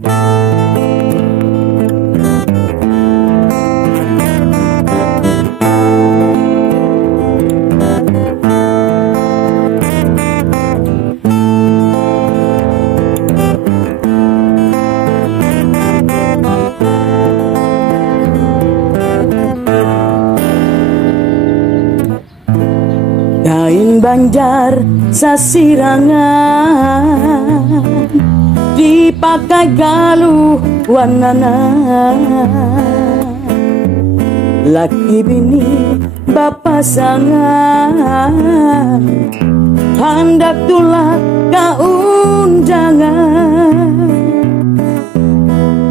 Kain Banjar sasirangan dipakai galuh wanana, laki bini bapasangan hendak tulak kaundangan.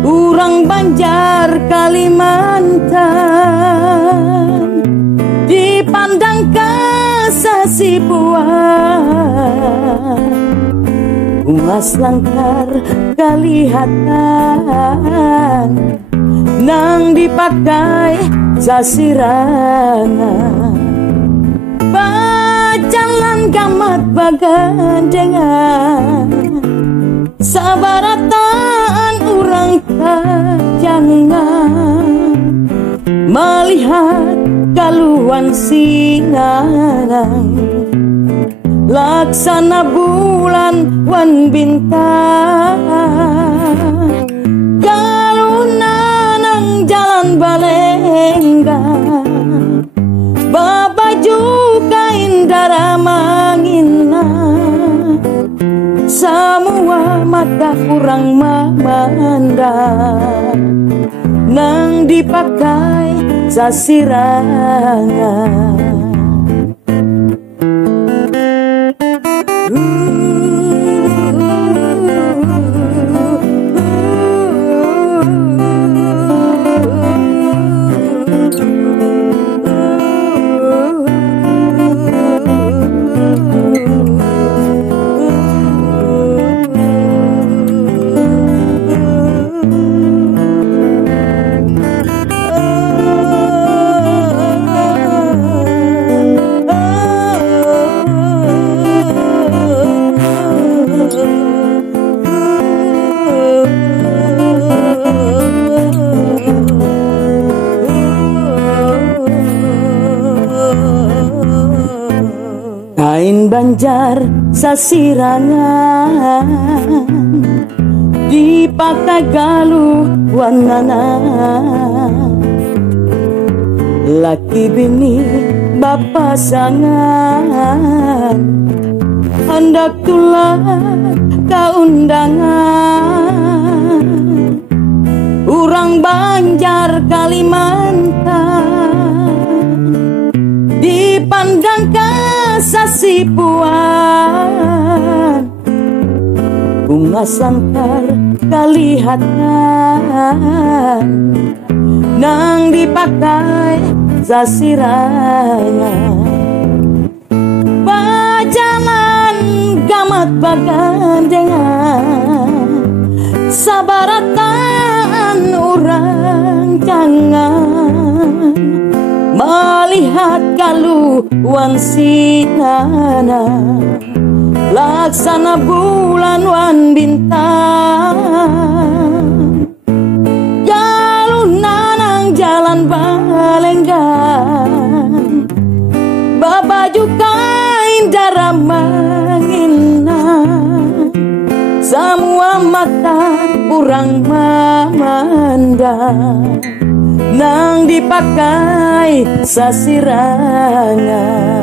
Urang Banjar Kalimantan dipandang kasasi buah, umas langkar kalihatan nang dipakai sasirangan. Bajalan gamat bagandengan, sabaratan urang kajangan melihat kaluan sinarang, laksana bulan wan bintang, kalunan nang jalan balenggang, babaju kain dara mangina, semua mata kurang memandang nang dipakai sasirangan. Kain Banjar sasirangan dipakai galuh wanana, laki bini bapasangan hendak tulak kaundangan. Urang Banjar Kalimantan dipandang kasasi puan, bunga sangkar kalihatan nang dipakai sasirangan. Bajalan gamat bagandengan, sabaratan urang jangan melihat kaluan sinana, laksana bulan wan bintang, kalunan nang jalan balenggang, babaju kain dara mangina, semua mata kurang memandang nang dipakai sasirangan.